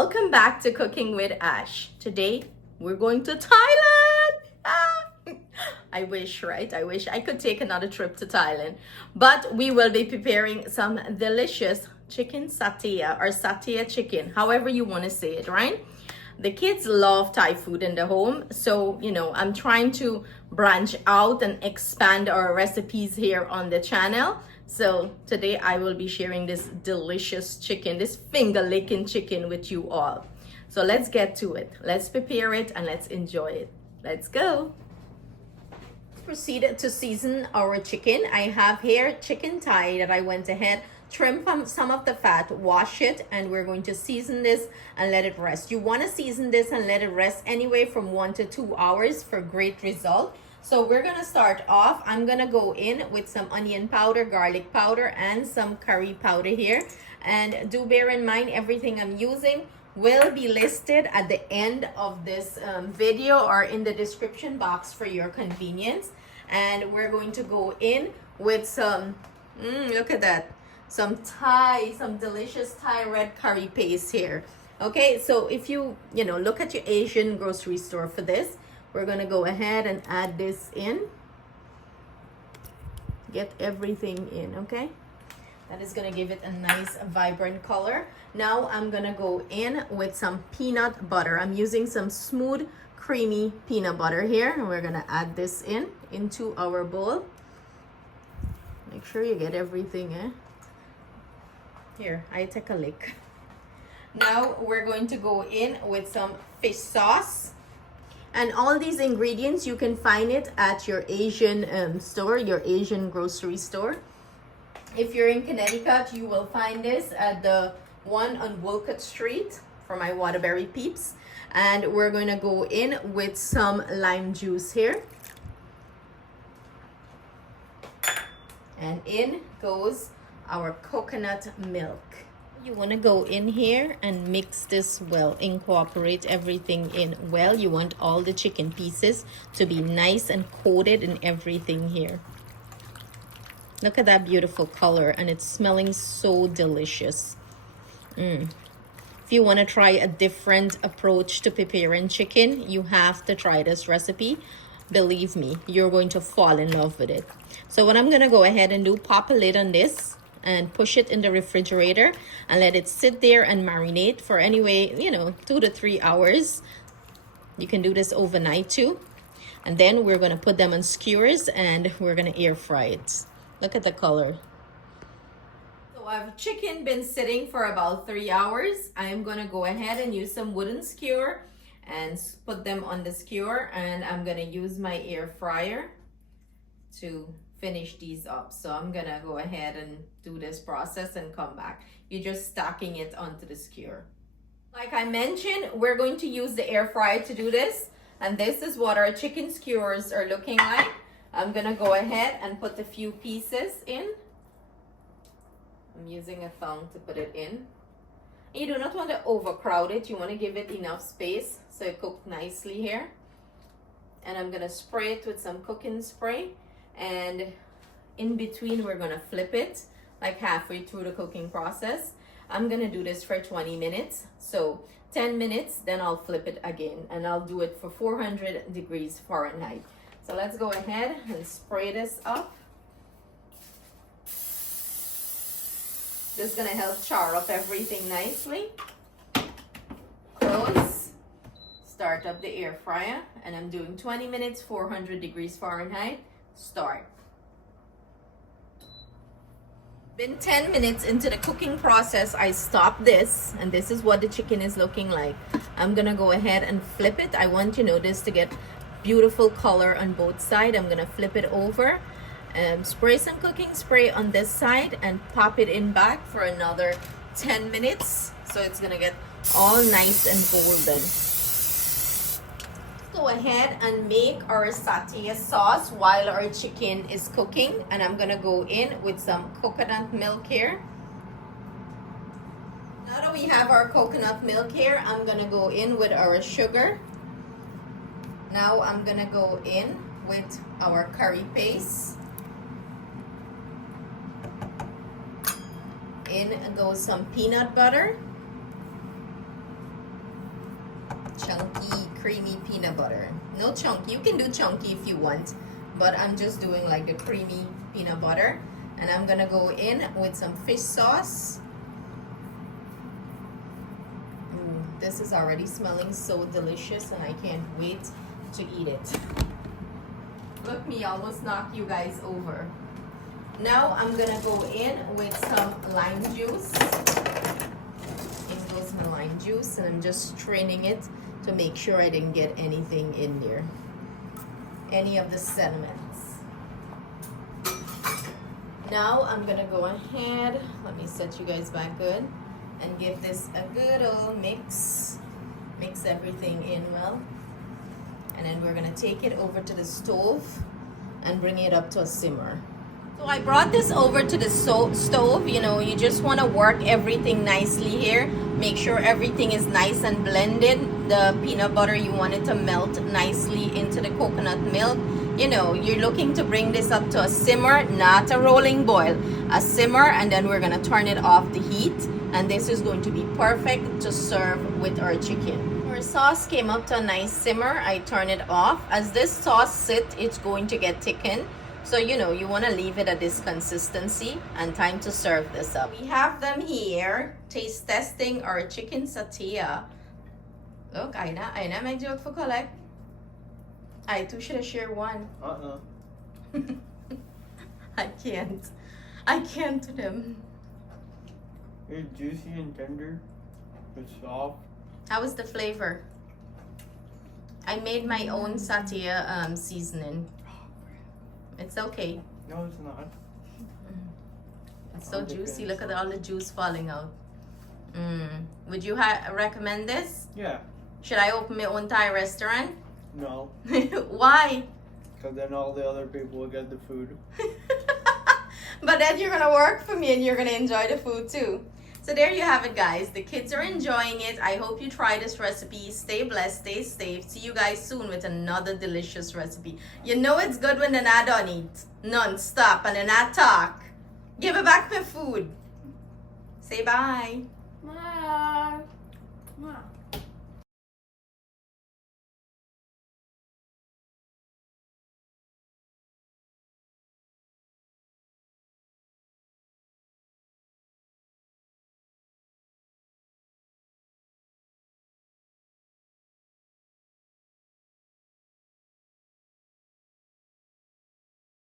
welcome back to Cooking with Ash. Today we're going to Thailand. I wish, right? I wish I could take another trip to Thailand, but we will be preparing some delicious chicken satay or satay chicken, however you want to say it, right? The kids love Thai food in the home, so I'm trying to branch out and expand our recipes here on the channel. So today I will be sharing this delicious chicken, this finger licking chicken with you all. So let's get to it. Let's prepare it and let's enjoy it. Let's go. Proceed to season our chicken. I have here chicken thigh that I went ahead, trim from some of the fat, wash it, and we're going to season this and let it rest. You want to season this and let it rest anyway from 1 to 2 hours for great result. So we're gonna start off. I'm gonna go in with some onion powder, garlic powder, and some curry powder here. And do bear in mind, everything I'm using will be listed at the end of this video or in the description box for your convenience. And we're going to go in with some, look at that, some delicious Thai red curry paste here. Okay, so if you look at your Asian grocery store for this, we're gonna go ahead and add this in. Get everything in, okay? That is gonna give it a nice vibrant color. Now I'm gonna go in with some peanut butter. I'm using some smooth, creamy peanut butter here, and we're gonna add this into our bowl. Make sure you get everything, Here, I take a lick. Now we're going to go in with some fish sauce. And all these ingredients, you can find it at your Asian store, your Asian grocery store. If you're in Connecticut, you will find this at the one on Wolcott Street for my Waterbury peeps. And we're going to go in with some lime juice here. And in goes our coconut milk. You want to go in here and mix this well, incorporate everything in well. You want all the chicken pieces to be nice and coated in everything here. Look at that beautiful color, and it's smelling so delicious. If you want to try a different approach to preparing chicken, you have to try this recipe. Believe me, you're going to fall in love with it. So what I'm going to go ahead and do, pop a lid on this and push it in the refrigerator and let it sit there and marinate for anyway, 2 to 3 hours. You can do this overnight too. And then we're going to put them on skewers and we're going to air fry it. Look at the color. So I've chicken been sitting for about 3 hours. I'm going to go ahead and use some wooden skewer and put them on the skewer, and I'm going to use my air fryer to finish these up. So I'm gonna go ahead and do this process and come back. You're just stacking it onto the skewer. Like I mentioned, we're going to use the air fryer to do this, and this is what our chicken skewers are looking like. I'm gonna go ahead and put a few pieces in. I'm using a thong to put it in. You do not want to overcrowd it. You want to give it enough space so it cooks nicely here. And I'm gonna spray it with some cooking spray. And in between, we're gonna flip it like halfway through the cooking process. I'm gonna do this for 20 minutes. So 10 minutes, then I'll flip it again, and I'll do it for 400 degrees Fahrenheit. So let's go ahead and spray this up. This is gonna help char up everything nicely. Close. Start up the air fryer, and I'm doing 20 minutes, 400 degrees Fahrenheit. Start. Been 10 minutes into the cooking process, I stopped this, and this is what the chicken is looking like. I'm gonna go ahead and flip it. I want this to get beautiful color on both sides. I'm gonna flip it over and spray some cooking spray on this side and pop it in back for another 10 minutes. So it's gonna get all nice and golden. Go ahead and make our satay sauce while our chicken is cooking, and I'm gonna go in with some coconut milk here. Now that we have our coconut milk here, I'm gonna go in with our sugar. Now I'm gonna go in with our curry paste. In goes some peanut butter. creamy peanut butter. No chunky. You can do chunky if you want, but I'm just doing like the creamy peanut butter. And I'm gonna go in with some fish sauce. This is already smelling so delicious and I can't wait to eat it. Look, me almost knock you guys over. Now I'm gonna go in with some lime juice. In goes my lime juice, and I'm just straining it to make sure I didn't get anything in there. Any of the sediments. Now I'm gonna go ahead, let me set you guys back good, and give this a good old mix. Mix everything in well. And then we're gonna take it over to the stove and bring it up to a simmer. So I brought this over to the stove. You know, you just wanna work everything nicely here. Make sure everything is nice and blended. The peanut butter, you want it to melt nicely into the coconut milk. You know, you're looking to bring this up to a simmer, not a rolling boil. A simmer, and then we're gonna turn it off the heat. And this is going to be perfect to serve with our chicken. Our sauce came up to a nice simmer. I turn it off. As this sauce sits, it's going to get thickened. So, you know, you want to leave it at this consistency, and time to serve this up. We have them here. Taste testing our chicken satay. Look, I my joke for collect. I too should have shared one. I can't to them. It's juicy and tender. It's soft. How was the flavor? I made my own satay seasoning. It's okay. No, it's not. It's so juicy. Look at all the juice falling out. Would you recommend this? Yeah. Should I open my own Thai restaurant? No. Why? Because then all the other people will get the food. But then you're going to work for me and you're going to enjoy the food too. So there you have it, guys. The kids are enjoying it. I hope you try this recipe. Stay blessed, stay safe. See you guys soon with another delicious recipe. You know it's good when they're not done eat non-stop and they're not talk. Give it back my food. Say bye. Bye.